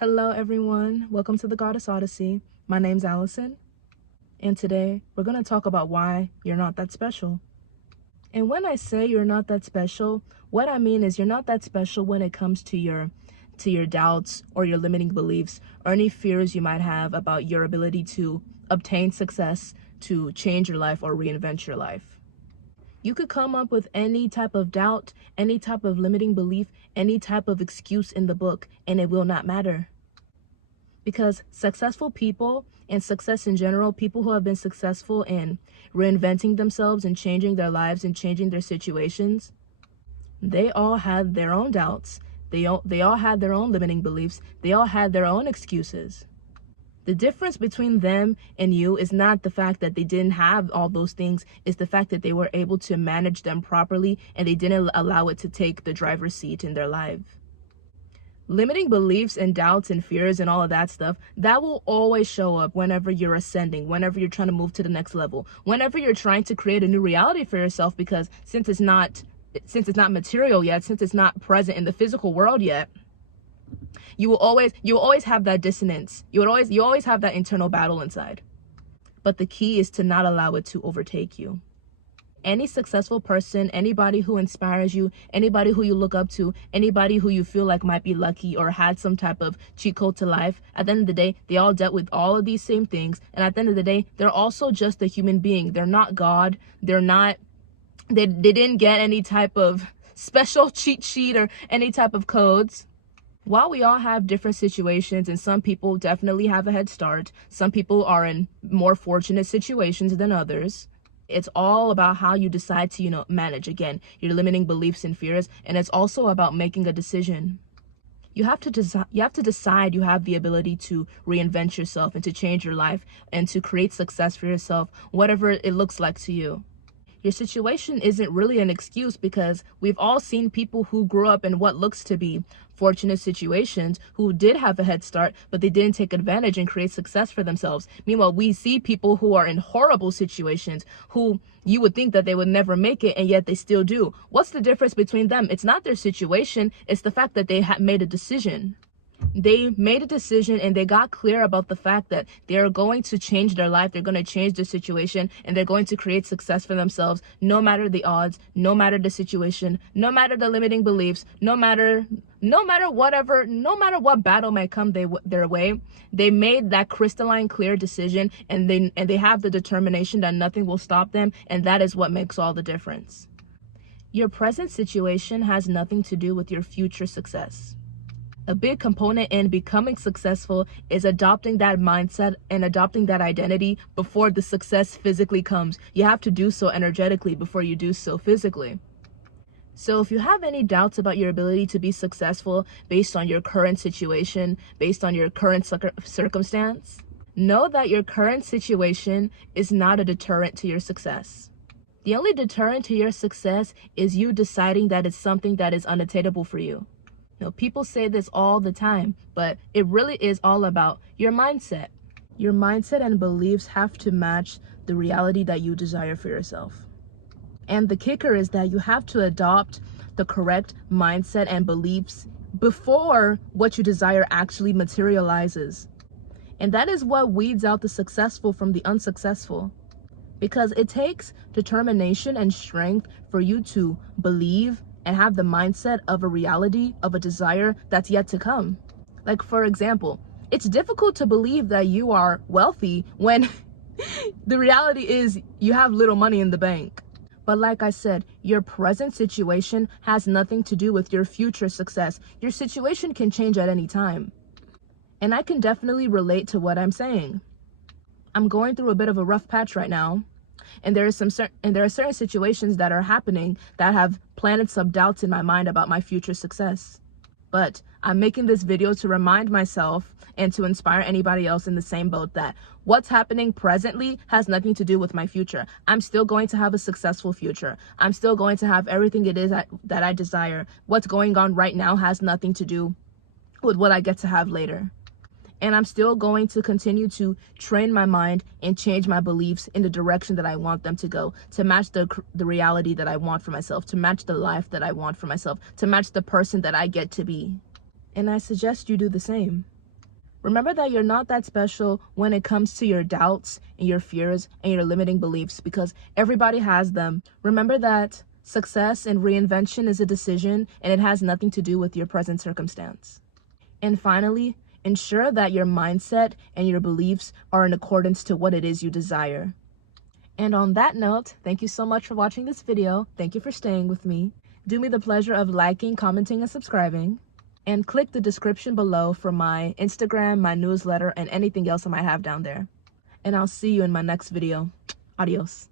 Hello everyone, welcome to the Goddess Odyssey. My name's Allison, and today we're going to talk about why you're not that special. And when I say you're not that special, what I mean is you're not that special when it comes to your doubts or your limiting beliefs or any fears you might have about your ability to obtain success, to change your life or reinvent your life. You could come up with any type of doubt, any type of limiting belief, any type of excuse in the book, and it will not matter. Because successful people and success in general, people who have been successful in reinventing themselves and changing their lives and changing their situations, they all had their own doubts. They all had their own limiting beliefs. They all had their own excuses. The difference between them and you is not the fact that they didn't have all those things. It's the fact that they were able to manage them properly and they didn't allow it to take the driver's seat in their life. Limiting beliefs and doubts and fears and all of that stuff, that will always show up whenever you're ascending, whenever you're trying to move to the next level, whenever you're trying to create a new reality for yourself, because since it's not material yet, since it's not present in the physical world yet, you will always have that dissonance. You always have that internal battle inside. But the key is to not allow it to overtake you. Any successful person, anybody who inspires you, anybody who you look up to, anybody who you feel like might be lucky or had some type of cheat code to life, at the end of the day, they all dealt with all of these same things. And at the end of the day, they're also just a human being. They're not God. They didn't get any type of special cheat sheet or any type of codes. While we all have different situations and some people definitely have a head start, some people are in more fortunate situations than others. It's all about how you decide to, manage, again, your limiting beliefs and fears. And it's also about making a decision. You have to decide you have the ability to reinvent yourself and to change your life and to create success for yourself, whatever it looks like to you. Your situation isn't really an excuse, because we've all seen people who grew up in what looks to be fortunate situations who did have a head start, but they didn't take advantage and create success for themselves. Meanwhile, we see people who are in horrible situations who you would think that they would never make it, and yet they still do. What's the difference between them? It's not their situation. It's the fact that they made a decision. They made a decision and they got clear about the fact that they're going to change their life, they're going to change their situation, and they're going to create success for themselves, no matter the odds, no matter the situation, no matter the limiting beliefs, no matter what battle might come their way. They made that crystalline clear decision, and they have the determination that nothing will stop them, and that is what makes all the difference. Your present situation has nothing to do with your future success. A big component in becoming successful is adopting that mindset and adopting that identity before the success physically comes. You have to do so energetically before you do so physically. So if you have any doubts about your ability to be successful based on your current situation, based on your current circumstance, know that your current situation is not a deterrent to your success. The only deterrent to your success is you deciding that it's something that is unattainable for you. People say this all the time, but it really is all about your mindset. Your mindset and beliefs have to match the reality that you desire for yourself. And the kicker is that you have to adopt the correct mindset and beliefs before what you desire actually materializes. And that is what weeds out the successful from the unsuccessful. Because it takes determination and strength for you to believe and have the mindset of a reality, of a desire that's yet to come. Like, for example, it's difficult to believe that you are wealthy when the reality is you have little money in the bank. But like I said, your present situation has nothing to do with your future success. Your situation can change at any time. And I can definitely relate to what I'm saying. I'm going through a bit of a rough patch right now. And there are certain situations that are happening that have planted some doubts in my mind about my future success. But I'm making this video to remind myself and to inspire anybody else in the same boat that what's happening presently has nothing to do with my future. I'm still going to have a successful future. I'm still going to have everything it is that I desire. What's going on right now has nothing to do with what I get to have later. And I'm still going to continue to train my mind and change my beliefs in the direction that I want them to go, to match the reality that I want for myself, to match the life that I want for myself, to match the person that I get to be. And I suggest you do the same. Remember that you're not that special when it comes to your doubts and your fears and your limiting beliefs, because everybody has them. Remember that success and reinvention is a decision, and it has nothing to do with your present circumstance. And finally, ensure that your mindset and your beliefs are in accordance to what it is you desire. And on that note, thank you so much for watching this video. Thank you for staying with me. Do me the pleasure of liking, commenting, and subscribing. And click the description below for my Instagram, my newsletter, and anything else I might have down there. And I'll see you in my next video. Adios.